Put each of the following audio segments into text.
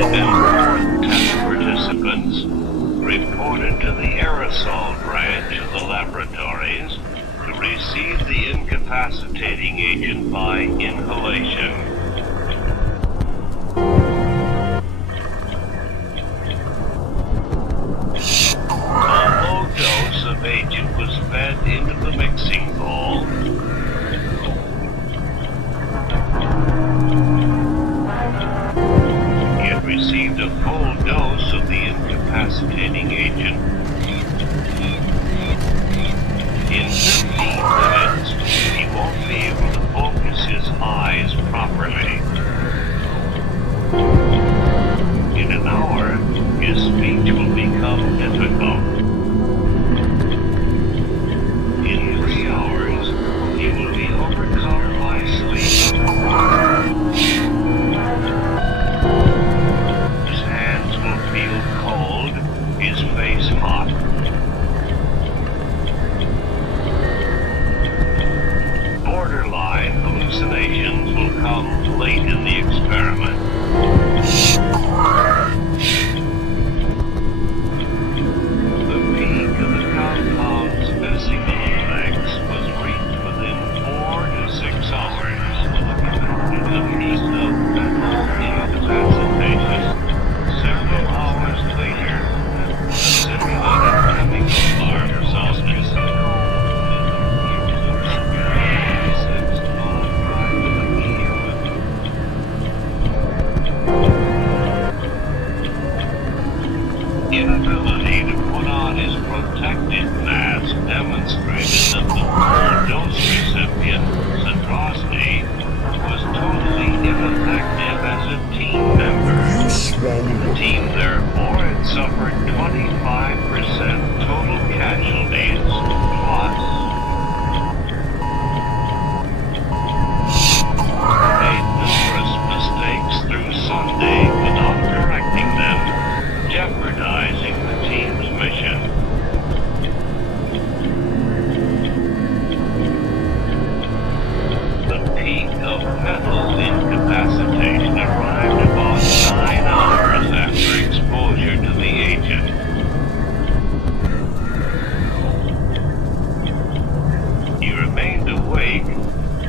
and 4 test participants reported to the aerosol branch of the laboratories to receive the incapacitating agent by inhalation. A low dose of agent was fed into the mixing bowl. It received a full dose of the incapacitating agent. In 15 minutes, he won't be able to focus his eyes properly. In an hour, his speech will become difficult. In 3 hours, he will be overcome by sleep. His hands will feel cold, his face hot. Borderline hallucinations will come late in the experiment. The peak of the compound's physical effects was reached within 4 to 6 hours. The peak of mental incapacitation several hours later. The simulated chemical alarm sounded. Inability to put on his protective mask demonstrated that the full dose recipient, Sadrosny, was totally ineffective as a team member. The team, therefore, had suffered 25% total casualties, plus made numerous mistakes through Sunday without correcting them, jeopardizing the team's mission. The peak of mental incapacitation arrived about 9 hours after exposure to the agent. He remained awake,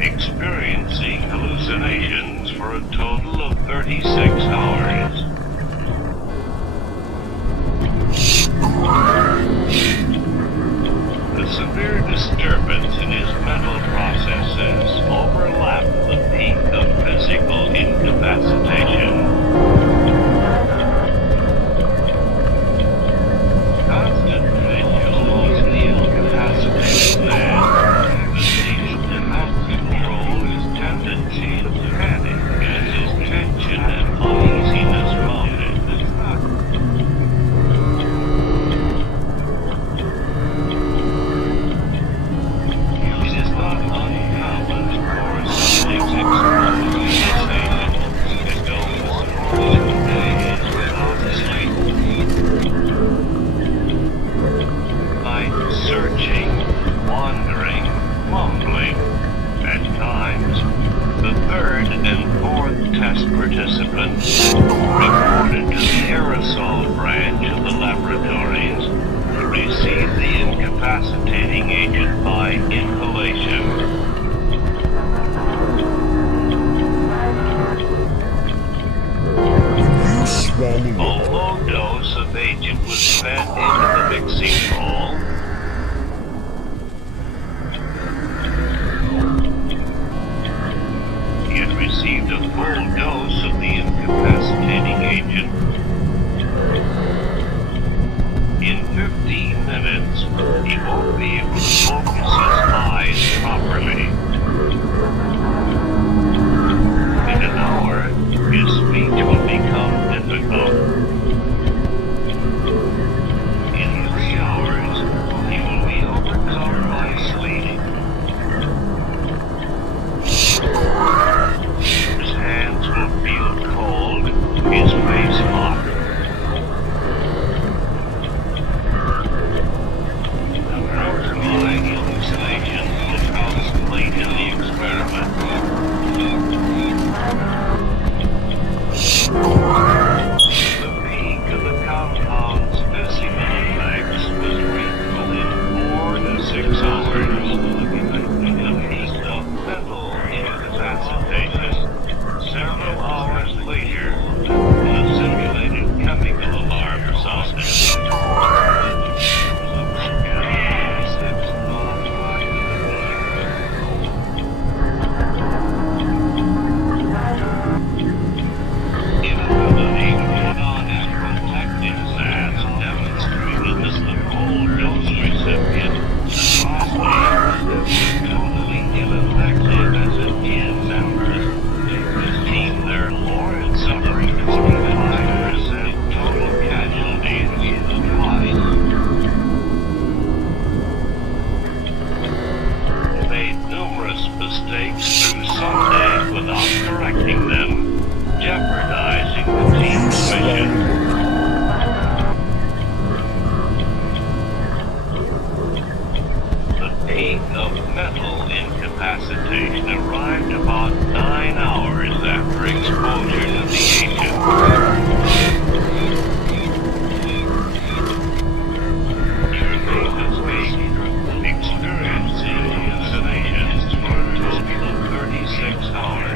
experiencing hallucinations for a total of 36 hours. The severe disturbance in his mental processes overlapped the peak of physical incapacitation. Constant vigil in the incapacitated man, the state to help control his tendency to panic as his tension and uneasiness mounted. Searching, wandering, mumbling. At times, the 3rd and 4th test participants reported to the aerosol branch of the laboratories to receive the incapacitating agent by inhalation. A low dose of agent was fed into the mixing bowl. He had received a full dose of the incapacitating agent. In 15 minutes, he won't be able to focus his eyes properly. In an hour, his speech will become difficult. In 3 hours, fatigue mission. The peak of mental incapacitation arrived about 9 hours after exposure to the agent. He remained awake, experiencing hallucinations for a total of 36 hours.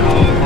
code